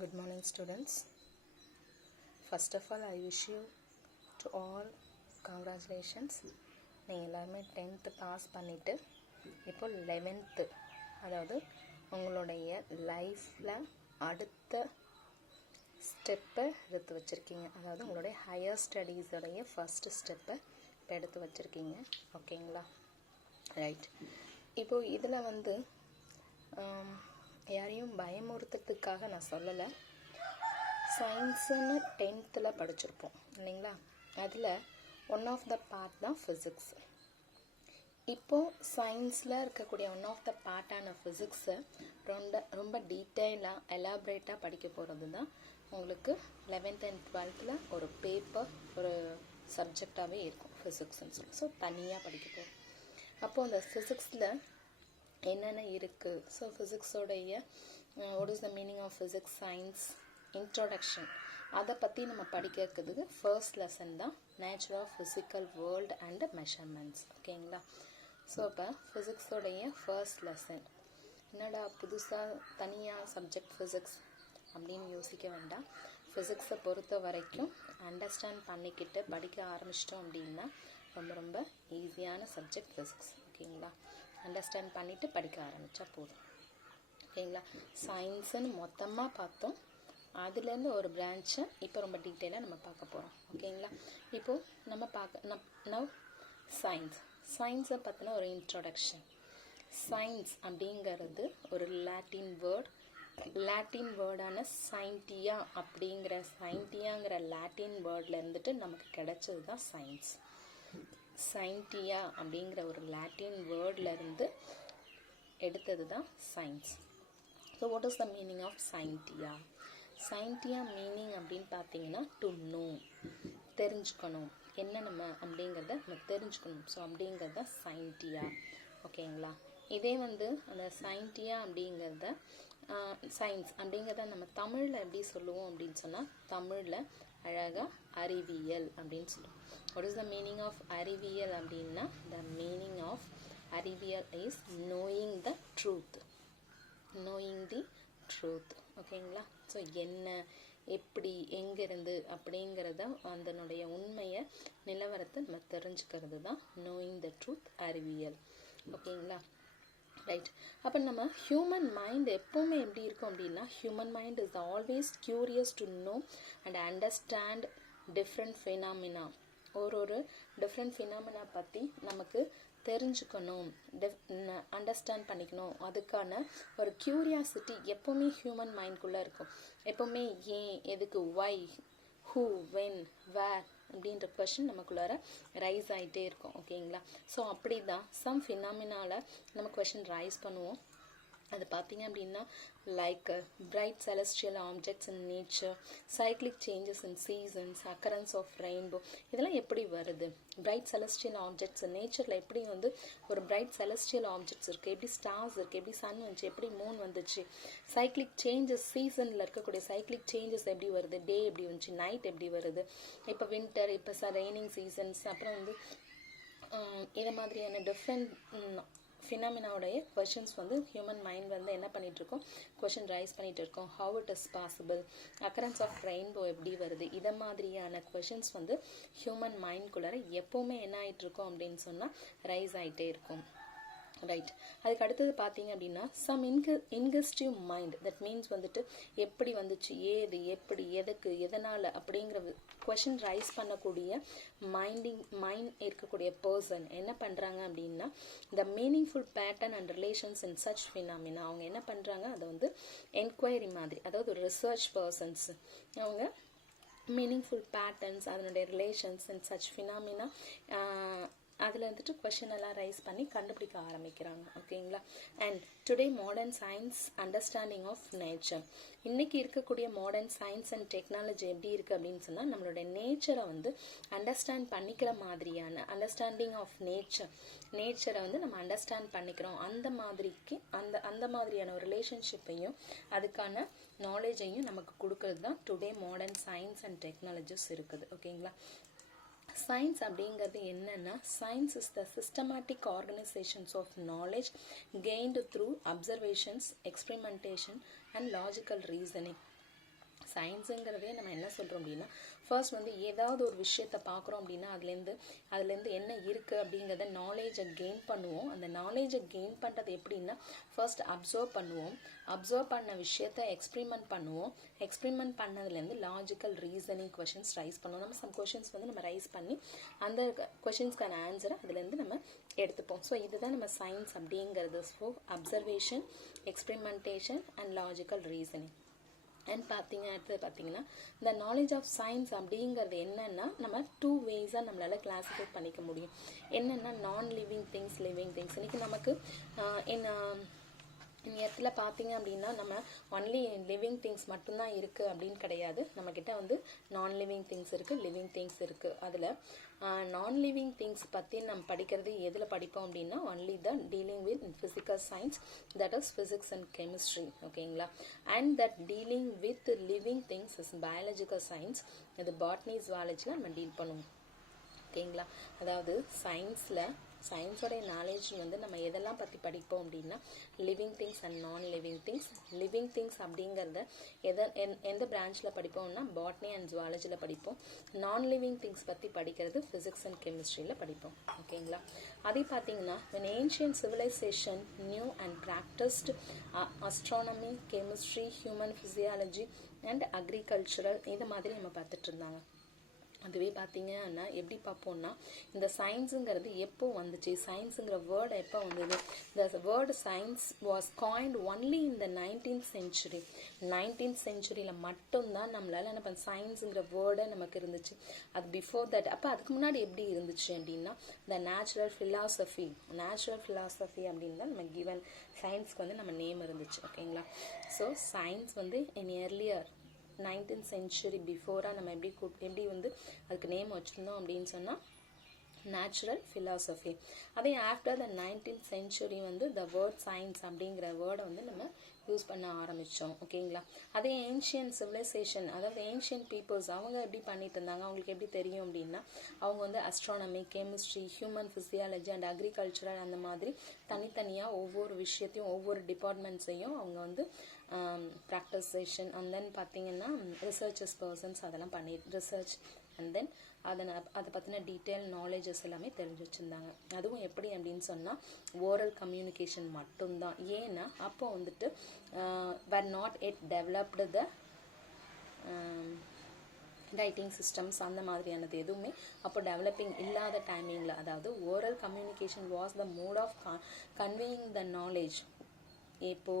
Good morning, students. First of all, I wish you to all congratulations. நீங்கள் எல்லாருமே 10th pass பண்ணிவிட்டு இப்போ 11th, அதாவது உங்களுடைய லைஃப்பில் அடுத்த ஸ்டெப்பை எடுத்து வச்சுருக்கீங்க. அதாவது உங்களுடைய ஹையர் ஸ்டடீஸோடைய ஃபஸ்ட்டு ஸ்டெப்பை இப்போ எடுத்து வச்சுருக்கீங்க. ஓகேங்களா? ரைட். இப்போது இதில் யாரையும் பயமுறுத்துறதுக்காக நான் சொல்லலை. சயின்ஸுன்னு 10th படிச்சிருப்போம் இல்லைங்களா? அதில் ஒன் ஆஃப் த பார்ட் தான் ஃபிசிக்ஸ். இப்போது சயின்ஸில் இருக்கக்கூடிய ஒன் ஆஃப் த பார்ட்டான ஃபிசிக்ஸை ரொம்ப டீட்டெயிலாக எலாபரேட்டாக படிக்க போகிறது தான் உங்களுக்கு 11th and 12th ஒரு பேப்பர், ஒரு சப்ஜெக்டாகவே இருக்கும் ஃபிசிக்ஸ்ன்னு சொல்லி. ஸோ தனியாக படிக்க போகிறோம். அப்போது அந்த ஃபிசிக்ஸில் என்னென்ன இருக்குது, ஸோ ஃபிசிக்ஸோடைய what is the meaning of physics, science, introduction, அதை பற்றி நம்ம படிக்கிறதுக்கு ஃபர்ஸ்ட் லெசன் தான் nature of physical world and measurements. ஓகேங்களா? ஸோ இப்போ ஃபிசிக்ஸோடைய ஃபர்ஸ்ட் லெசன் என்னடா புதுசாக தனியாக சப்ஜெக்ட் ஃபிசிக்ஸ் அப்படின்னு யோசிக்க வேண்டாம். ஃபிசிக்ஸை பொறுத்த வரைக்கும் அண்டர்ஸ்டாண்ட் பண்ணிக்கிட்டு படிக்க ஆரம்பிச்சிட்டோம் அப்படின்னா ரொம்ப ஈஸியான சப்ஜெக்ட் ஃபிசிக்ஸ். ஓகேங்களா? அண்டர்ஸ்டாண்ட் பண்ணிவிட்டு படிக்க ஆரம்பித்தா போதும். ஓகேங்களா? சயின்ஸுன்னு மொத்தமாக பார்த்தோம். அதுலேருந்து ஒரு பிரான்ச்சை இப்போ ரொம்ப டீட்டெயிலாக நம்ம பார்க்க போகிறோம். ஓகேங்களா? இப்போது நம்ம நவ் சயின்ஸை பற்றின ஒரு இன்ட்ரோடக்ஷன். சயின்ஸ் அப்படிங்கிறது ஒரு லாட்டின் வேர்டான சயின்டியாங்கிற லாட்டின் வேர்டில் இருந்துட்டு நமக்கு கிடைச்சது தான் சயின்ஸ். சயின்டியா அப்படிங்கிற ஒரு லாட்டின் வேர்டில் இருந்து எடுத்தது தான் சயின்ஸ். So what is the meaning of scientia? Scientia meaning அப்படின்னு பார்த்தீங்கன்னா டு நோ, தெரிஞ்சுக்கணும், என்ன நம்ம அப்படிங்கிறத நம்ம தெரிஞ்சுக்கணும். ஸோ அப்படிங்கிறது தான் சயின்டியா. ஓகேங்களா? இதே அந்த சயின்டியா அப்படிங்கிறத சயின்ஸ் அப்படிங்கிறத நம்ம தமிழில் எப்படி சொல்லுவோம் அப்படின்னு சொன்னால், தமிழில் அழகாக அறிவியல் அப்படின்னு சொல்லுவோம். What is the meaning of அறிவியல் அப்படின்னா, த மீனிங் ஆஃப் அறிவியல் இஸ் நோயிங் த ட்ரூத். ஓகேங்களா? ஸோ என்ன, எப்படி, எங்கேருந்து அப்படிங்கிறத அதனுடைய உண்மையை, நிலவரத்தை நம்ம தெரிஞ்சுக்கிறது தான் நோயிங் த ட்ரூத், அறிவியல். ஓகேங்களா? ரைட். அப்போ நம்ம ஹியூமன் மைண்ட் எப்போவுமே எப்படி இருக்கும் அப்படின்னா, human mind is always curious to know and understand different phenomena. ஒரு டிஃப்ரெண்ட் ஃபினாமினா பற்றி நமக்கு தெரிஞ்சுக்கணும், அண்டர்ஸ்டாண்ட் பண்ணிக்கணும். அதுக்கான ஒரு கியூரியாசிட்டி எப்போவுமே ஹியூமன் மைண்ட்குள்ளே இருக்கும். எப்போவுமே ஏன், எதுக்கு, ஒய், ஹூ, வென், வேர் அப்படின்ற கொஷின் நமக்குள்ளார ரைஸ் ஆகிட்டே இருக்கும். ஓகேங்களா? ஸோ அப்படி தான் சம் ஃபினாமினாவில் நம்ம கொஷின் ரைஸ் பண்ணுவோம். அது பார்த்தீங்க அப்படின்னா like bright celestial objects in nature, cyclic changes in seasons, occurrence of rainbow, இதெல்லாம் எப்படி வருது? பிரைட் செலஸ்டியல் ஆப்ஜெக்ட்ஸ் நேச்சரில் எப்படி ஒரு பிரைட் செலஸ்டியல் ஆப்ஜெக்ட்ஸ் இருக்குது, எப்படி ஸ்டார்ஸ் இருக்குது, எப்படி சன் வந்துச்சு, எப்படி மூன் வந்துச்சு, சைக்ளிக் சேஞ்சஸ், சீசனில் இருக்கக்கூடிய சைக்ளிக் சேஞ்சஸ் எப்படி வருது, டே எப்படி வந்துச்சு, நைட் எப்படி வருது, இப்போ வின்டர், இப்போ ரெய்னிங் சீசன்ஸ், அப்புறம் இதை மாதிரியான டிஃப்ரெண்ட் ஃபினாமினாவுடைய கொஷின்ஸ் ஹியூமன் மைண்ட் என்ன பண்ணிகிட்ருக்கோம், கொஷின் ரைஸ் பண்ணிகிட்டு இருக்கோம். How it is possible, occurrence of rainbow எப்படி வருது, இதை மாதிரியான கொஷின்ஸ் ஹியூமன் மைண்ட்குள்ளார எப்போவுமே என்ன ஆகிட்டுருக்கோம் அப்படின்னு சொன்னால் ரைஸ் ஆகிட்டே இருக்கும். ரைட். அதுக்கு அடுத்தது பார்த்தீங்க அப்படின்னா some inquisitive mind, that means எப்படி வந்துச்சு, ஏது, எப்படி, எதுக்கு, எதனால் அப்படிங்கிற கொஷின் ரைஸ் பண்ணக்கூடிய மைண்ட் இருக்கக்கூடிய பர்சன் என்ன பண்ணுறாங்க அப்படின்னா, the meaningful pattern and relations in such phenomena, அவங்க என்ன பண்ணுறாங்க, அதை என்கொயரி மாதிரி, அதாவது ஒரு ரிசர்ச் பர்சன்ஸ், அவங்க மீனிங்ஃபுல் பேட்டர்ன்ஸ், அதனுடைய ரிலேஷன்ஸ் இன் சச் ஃபினாமினா, அதில் கொஷின் எல்லாம் ரைஸ் பண்ணி கண்டுபிடிக்க ஆரம்பிக்கிறாங்க. ஓகேங்களா? And today modern science understanding of nature, இன்றைக்கி இருக்கக்கூடிய மாடர்ன் சயின்ஸ் அண்ட் டெக்னாலஜி எப்படி இருக்குது அப்படின்னு சொன்னால், நம்மளுடைய நேச்சரை அண்டர்ஸ்டாண்ட் பண்ணிக்கிற மாதிரியான அண்டர்ஸ்டாண்டிங் ஆஃப் நேச்சரை நம்ம அண்டர்ஸ்டாண்ட் பண்ணிக்கிறோம். அந்த மாதிரியான ஒரு ரிலேஷன்ஷிப்பையும் அதுக்கான நாலேஜையும் நமக்கு கொடுக்கறது தான் today modern science and technologies இருக்குது. ஓகேங்களா? சயின்ஸ் அப்படிங்கிறது என்னன்னா, science is the systematic organisations of knowledge gained through observations, experimentation and logical reasoning. சயின்ஸுங்கிறதே நம்ம என்ன சொல்கிறோம் அப்படின்னா, ஃபர்ஸ்ட் வந்து ஏதாவது ஒரு விஷயத்தை பார்க்குறோம் அப்படின்னா அதுலேருந்து என்ன இருக்குது அப்படிங்கிறத நாலேஜை கெயின் பண்ணுவோம். அந்த நாலேஜை கெயின் பண்ணுறது எப்படின்னா, ஃபர்ஸ்ட் அப்சர்வ் பண்ணுவோம். அப்சர்வ் பண்ண விஷயத்தை எக்ஸ்பிரிமெண்ட் பண்ணுவோம். எக்ஸ்பிரிமெண்ட் பண்ணதுலேருந்து லாஜிக்கல் ரீசனிங் கொஷின்ஸ் ரைஸ் பண்ணுவோம். நம்ம சம் கொஷின்ஸ் வந்து நம்ம ரைஸ் பண்ணி அந்த கொஷின்ஸ்க்கான ஆன்சரை அதுலேருந்து நம்ம எடுத்துப்போம். ஸோ இதுதான் நம்ம சயின்ஸ் அப்படிங்கிறது. So observation, experimentation and logical reasoning. And அடுத்தது பார்த்தீங்கன்னா, இந்த நாலேஜ் ஆஃப் சயின்ஸ் அப்படிங்கிறது என்னென்னா, நம்ம 2 வேஸாக நம்மளால் கிளாஸிஃபை பண்ணிக்க முடியும். என்னென்னா, நான் லிவிங் திங்ஸ், லிவிங் திங்ஸ். இன்றைக்கி நமக்கு இந்த இடத்துல பார்த்தீங்க அப்படின்னா, நம்ம ஒன்லி லிவிங் திங்ஸ் மட்டும்தான் இருக்குது அப்படின்னு கிடையாது. நம்மக்கிட்ட வந்து நான் லிவிங் திங்ஸ் இருக்குது, லிவிங் திங்ஸ் இருக்குது. அதில் நான் லிவிங் திங்ஸ் பற்றி நம்ம படிக்கிறது எதில் படிப்போம் அப்படின்னா, only the dealing with physical science, that is physics and chemistry. ஓகேங்களா? And that dealing with living things is biological science. இது பாட்னி ஜுவாலஜியில் நம்ம டீல் பண்ணுவோம். ஓகேங்களா? அதாவது சயின்ஸோடைய நாலேஜ் வந்து நம்ம எதெல்லாம் பற்றி படிப்போம் அப்படின்னா, லிவிங் திங்ஸ் அண்ட் நான் லிவிங் திங்ஸ். லிவிங் திங்ஸ் அப்படிங்கிறத எந்த பிரான்ச்சில் படிப்போம்னா, பாட்னி அண்ட் ஜுவாலஜியில் படிப்போம். நான் லிவிங் திங்ஸ் பற்றி படிக்கிறது ஃபிசிக்ஸ் அண்ட் கெமிஸ்ட்ரியில் படிப்போம். ஓகேங்களா? அதே பார்த்தீங்கன்னா, when ancient civilization knew and practiced astronomy, chemistry, human physiology and agricultural, இது மாதிரி நம்ம பார்த்துட்டு இருந்தாங்க. அதுவே பார்த்தீங்கன்னா எப்படி பார்ப்போம்னா, இந்த சயின்ஸுங்கிறது எப்போ வந்துச்சு, சயின்ஸுங்கிற வேர்டு எப்போ வந்தது? இந்த word science was coined only in the 19th century. 19th centuryல மட்டும்தான் நம்மளால என்ன பண்ண சயின்ஸுங்கிற வேர்டை நமக்கு இருந்துச்சு. அது பிஃபோர் தட், அப்போ அதுக்கு முன்னாடி எப்படி இருந்துச்சு அப்படின்னா, இந்த நேச்சுரல் ஃபிலாசபி அப்படின்னு தான் நம்ம கிவன் சயின்ஸ்க்கு வந்து நம்ம நேம் இருந்துச்சு. ஓகேங்களா? ஸோ சயின்ஸ் வந்து இன் earlier 19th century பிஃபோராக நம்ம எப்படி வந்து அதுக்கு நேம் வச்சுருந்தோம் அப்படின்னு சொன்னால் நேச்சுரல் ஃபிலாசபி. அதே ஆஃப்டர் த 19th century வந்து த வேர்ட் சயின்ஸ் அப்படிங்கிற வேர்டை வந்து நம்ம யூஸ் பண்ண ஆரம்பித்தோம். ஓகேங்களா? அதே ஏன்ஷியன் சிவிலைசேஷன், அதாவது ஏன்ஷியன் பீப்புள்ஸ், அவங்க எப்படி பண்ணிட்டு இருந்தாங்க, அவங்களுக்கு எப்படி தெரியும் அப்படின்னா, அவங்க வந்து astronomy, chemistry, human physiology and agricultural அந்த மாதிரி தனித்தனியாக ஒவ்வொரு விஷயத்தையும் ஒவ்வொரு டிபார்ட்மெண்ட்ஸையும் அவங்க வந்து ப்ராக்டிசேஷன் அண்ட் தென் பார்த்தீங்கன்னா ரிசர்ச்சஸ் பர்சன்ஸ் அதெல்லாம் பண்ணி ரிசர்ச் அண்ட் தென் அதை பற்றின டீட்டெயில் நாலேஜஸ் எல்லாமே தெரிஞ்சு வச்சுருந்தாங்க. அதுவும் எப்படி அப்படின்னு சொன்னால் ஓரல் கம்யூனிகேஷன் மட்டும்தான். ஏன்னா அப்போ வந்துட்டு were not yet developed the writing systems அந்த மாதிரியானது எதுவுமே அப்போ டெவலப்பிங் இல்லாத டைமிங்கில், அதாவது oral communication was the mode of conveying the knowledge. இப்போ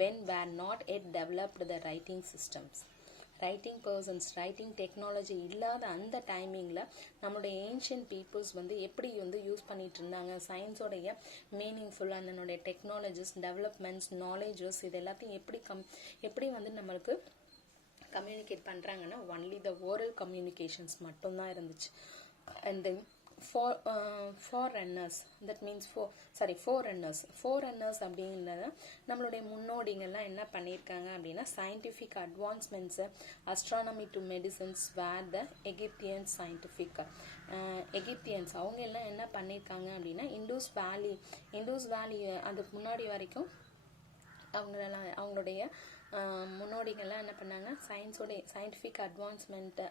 when were not yet developed the writing systems, writing persons, writing technology இல்லாத அந்த டைமிங்கில் நம்மளுடைய ஏன்ஷியன் பீப்புள்ஸ் வந்து எப்படி வந்து யூஸ் பண்ணிட்டு இருந்தாங்க, சயின்ஸோடைய மீனிங்ஃபுல் அதனுடைய டெக்னாலஜிஸ், டெவலப்மெண்ட்ஸ், நாலேஜஸ், இது எல்லாத்தையும் எப்படி வந்து நம்மளுக்கு கம்யூனிகேட் பண்ணுறாங்கன்னா ஒன்லி த ஓரல் கம்யூனிகேஷன்ஸ் மட்டும்தான் இருந்துச்சு. And then forerunners, that means forerunners அப்படிங்கிறத நம்மளுடைய முன்னோடிங்கள்லாம் என்ன பண்ணியிருக்காங்க அப்படின்னா, scientific advancements, astronomy to medicines where the Egyptians Egyptians அவங்க எல்லாம் என்ன பண்ணியிருக்காங்க அப்படின்னா, இண்டூஸ் வேலி அதுக்கு முன்னாடி வரைக்கும் அவங்களுடைய முன்னோடிகள்லாம் என்ன பண்ணாங்க, சயின்டிஃபிக் அட்வான்ஸ்மெண்ட்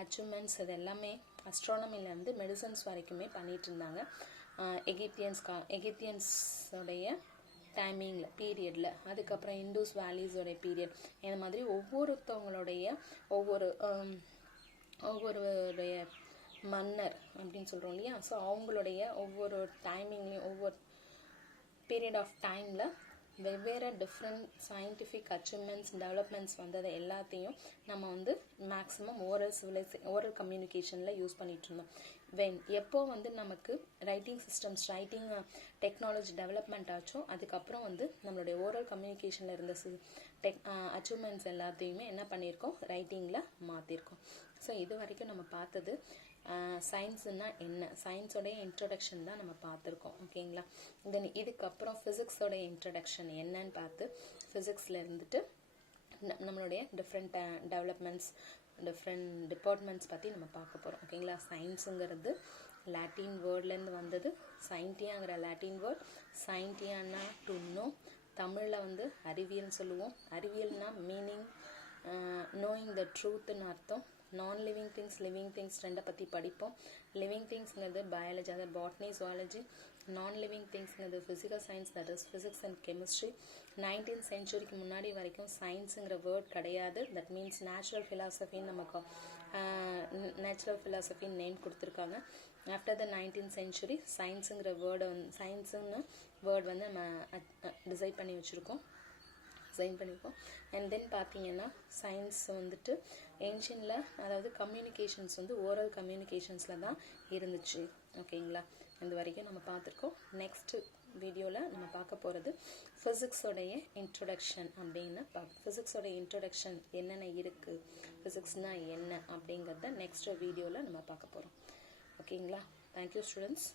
அச்சீவ்மெண்ட்ஸ் இது எல்லாமே அஸ்ட்ரானமிலேருந்து மெடிசன்ஸ் வரைக்குமே பண்ணிட்டு இருந்தாங்க எகிப்தியன்ஸோடைய டைமிங்கில் பீரியடில். அதுக்கப்புறம் இண்டூஸ் வேலிஸோடைய பீரியட், இந்த மாதிரி ஒவ்வொருத்தவங்களுடைய ஒவ்வொருடைய மன்னர் அப்படின்னு சொல்கிறோம் இல்லையா. ஸோ அவங்களுடைய ஒவ்வொரு டைமிங்லேயும் ஒவ்வொரு பீரியட் ஆஃப் டைமில் வெவ்வேறு டிஃப்ரெண்ட் சயின்டிஃபிக் அச்சீவ்மெண்ட்ஸ், டெவலப்மெண்ட்ஸ் வந்ததை எல்லாத்தையும் நம்ம வந்து மேக்ஸிமம் ஓரல் கம்யூனிகேஷனில் யூஸ் பண்ணிகிட்டு இருந்தோம். எப்போ வந்து நமக்கு writing systems, writing technology development ஆச்சோ அதுக்கப்புறம் வந்து நம்மளுடைய ஓரல் கம்யூனிகேஷனில் இருந்த அச்சீவ்மெண்ட்ஸ் எல்லாத்தையுமே என்ன பண்ணியிருக்கோம், ரைட்டிங்கில் மாற்றிருக்கோம். ஸோ இது வரைக்கும் நம்ம பார்த்தது சயின்ஸுன்னா என்ன, சயின்ஸோடைய இன்ட்ரடக்ஷன் தான் நம்ம பார்த்துருக்கோம். ஓகேங்களா? தென் இதுக்கப்புறம் ஃபிசிக்ஸோடைய இன்ட்ரடக்ஷன் என்னன்னு பார்த்து ஃபிசிக்ஸில் இருந்துட்டு நம்மளுடைய டிஃப்ரெண்ட் டெவலப்மெண்ட்ஸ், டிஃப்ரெண்ட் டிபார்ட்மெண்ட்ஸ் பற்றி நம்ம பார்க்க போகிறோம். ஓகேங்களா? சயின்ஸுங்கிறது லாட்டின் வேர்ட்லேருந்து வந்தது. சயின்டியாங்கிற லாட்டின் வேர்ட், சயின்டியானா டு நோ, தமிழில் வந்து அறிவியல்னு சொல்லுவோம். அறிவியல்னா மீனிங், நோயிங் த ட்ரூத்னு அர்த்தம். நான் லிவிங் திங்ஸ், லிவிங் திங்ஸ் ரெண்டை பற்றி படிப்போம். லிவிங் திங்ஸ்ங்கிறது பயாலஜி, அதாவது பாட்னி, ஜுவாலஜி. நான் லிவிங் திங்ஸ்ங்கிறது physical science, that is physics and chemistry. 19th centuryக்கு முன்னாடி வரைக்கும் சயின்ஸுங்கிற வேர்ட் கிடையாது. தட் மீன்ஸ் நேச்சுரல் ஃபிலாசபின்னு நமக்கு நேச்சுரல் ஃபிலாசபின்னு நேம் கொடுத்துருக்காங்க. ஆஃப்டர் த 19th century சயின்ஸுங்கிற வேர்டை சயின்ஸுன்னு வேர்ட் வந்து நம்ம டிசைன் பண்ணியிருக்கோம். அண்ட் தென் பார்த்தீங்கன்னா சயின்ஸ் வந்துட்டு ஏன்ஷியனில், அதாவது கம்யூனிகேஷன்ஸ் வந்து ஓரல் கம்யூனிகேஷன்ஸில் தான் இருந்துச்சு. ஓகேங்களா, இது வரைக்கும் நம்ம பார்த்துருக்கோம். நெக்ஸ்ட் வீடியோவில் நம்ம பார்க்க போகிறது ஃபிசிக்ஸோடைய இன்ட்ரொடக்ஷன் அப்படின்னு ஃபிசிக்ஸோட இன்ட்ரொடக்ஷன் என்னென்ன இருக்குது, ஃபிசிக்ஸ்னால் என்ன அப்படிங்கிறத நெக்ஸ்ட் வீடியோவில் நம்ம பார்க்க போகிறோம். ஓகேங்களா, தேங்க்யூ ஸ்டூடெண்ட்ஸ்.